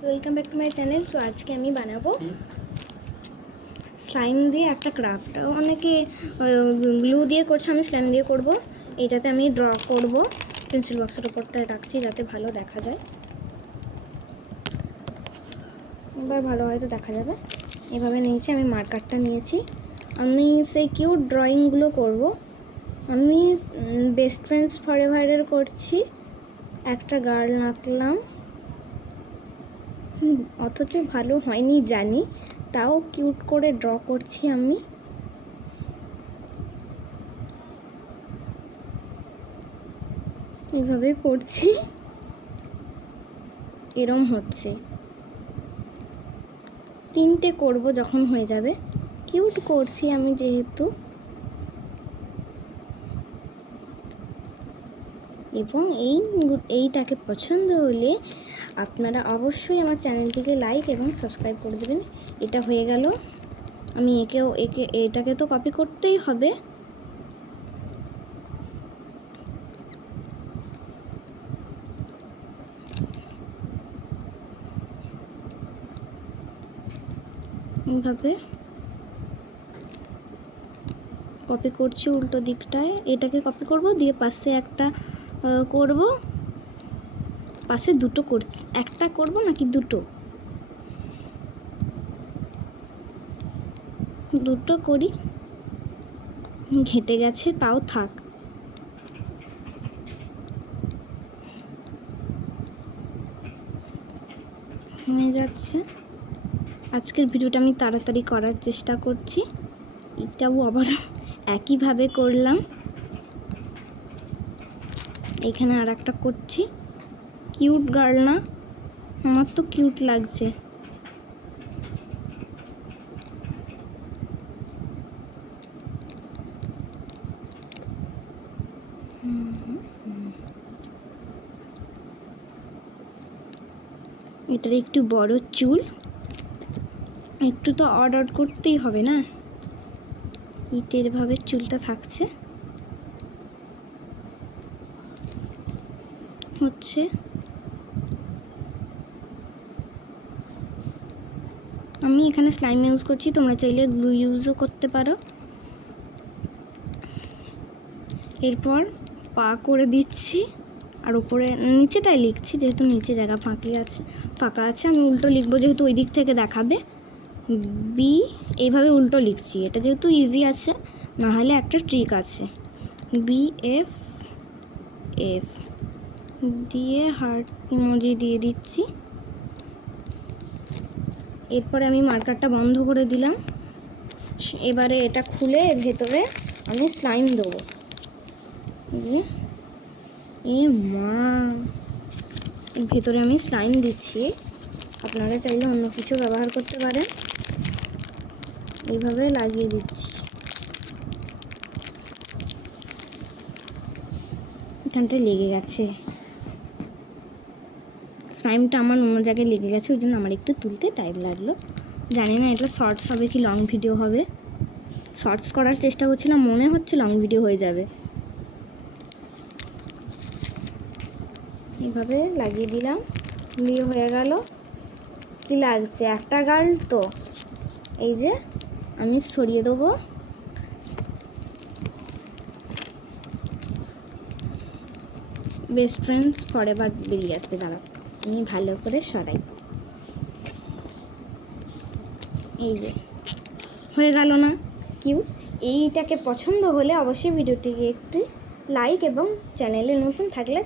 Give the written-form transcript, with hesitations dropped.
Welcome back to my channel. তো আজকে আমি বানাবো স্লাইম দিয়ে একটা ক্রাফট। অনেকে গ্লু দিয়ে করছে, আমি স্লাইম দিয়ে করব। এটাতে আমি ড্র করব, পেন্সিল বক্সের উপরটা রাখছি যাতে ভালো দেখা যায়। এবার ভালো হয়তো দেখা যাবে। এভাবে নিয়েছি, আমি মার্কারটা নিয়েছি। আমি সেই কিউট ড্রয়িংগুলো করব। আমি বেস্ট ফ্রেন্ডস ফরএভারের করছি। একটা গার্ল আঁকলাম, অথচ ভালো হয়নি জানি, তাও কিউট করে ড্র করছি। আমি এভাবে করছি, এরম হচ্ছে। তিনটে করব যখন হয়ে যাবে। কিউট করছি আমি যেহেতু, এবং এইটাকে পছন্দ হলে আপনারা অবশ্যই আমার চ্যানেলটিকে লাইক এবং সাবস্ক্রাইব করে দেবেন। এটা হয়ে গেল। আমি এটাকে তো কপি করতেই হবে। এইভাবে কপি করছি উল্টো দিকটায়। এটাকে কপি করব, দিয়ে পাশে একটা করব, পাশে দুটো করছি। একটা করব নাকি দুটো করি। ঘেটে গেছে, তাও থাক। হয়ে যাচ্ছে। আজকের ভিডিওটা আমি তাড়াতাড়ি করার চেষ্টা করছি। এটাও আবার একইভাবে করলাম। এখানে আর একটা করছি। কিউট গার্ল না? আমার তো কিউট লাগছে। এটার একটু বড় চুল, একটু তো অর্ডার করতেই হবে না। ইটের ভাবে চুলটা থাকছে, হচ্ছে। আমি এখানে স্লাইম ইউজ করছি, তোমরা চাইলে গ্লু ইউজও করতে পারো। এরপর পা করে দিচ্ছি, আর উপরে নিচেটাই লিখছি, যেহেতু নিচে জায়গা ফাঁকা আছে। আমি উল্টো লিখবো, যেহেতু ওই দিক থেকে দেখাবে। বি এইভাবে উল্টো লিখছি, এটা যেহেতু ইজি আছে। নাহলে একটা ট্রিক আছে। BF দিয়ে হার্ট ইমোজি দিয়ে দিচ্ছি। এরপরে আমি মার্কারটা বন্ধ করে দিলাম। এবারে এটা খুলে ভেতরে আমি স্লাইম দেবো। ভেতরে আমি স্লাইম দিচ্ছি। আপনারা চাইলে অন্য কিছু ব্যবহার করতে পারেন। এইভাবে লাগিয়ে দিচ্ছি। এখানটায় লেগে গেছে, স্লাইমটা আমার অন্য জায়গায় লেগে গেছে, ওই জন্য আমার একটু তুলতে টাইম লাগলো। জানি না এটা শর্টস হবে কি লং ভিডিও হবে। শর্টস করার চেষ্টা করছিলাম, মনে হচ্ছে লং ভিডিও হয়ে যাবে। এইভাবে লাগিয়ে দিলাম, দিয়ে হয়ে গেল। কি লাগছে? একটা গার্ল তো। এই যে আমি সরিয়ে দেবো। বেস্ট ফ্রেন্ডস ফরএভার বেরিয়ে আসবে। দাঁড়াও, আমি ভালো করে সরাই। এই যে হয়ে গেল না কিউট? এইটাকে পছন্দ হলে অবশ্যই ভিডিওটিকে একটি লাইক এবং চ্যানেলে নতুন থাকলে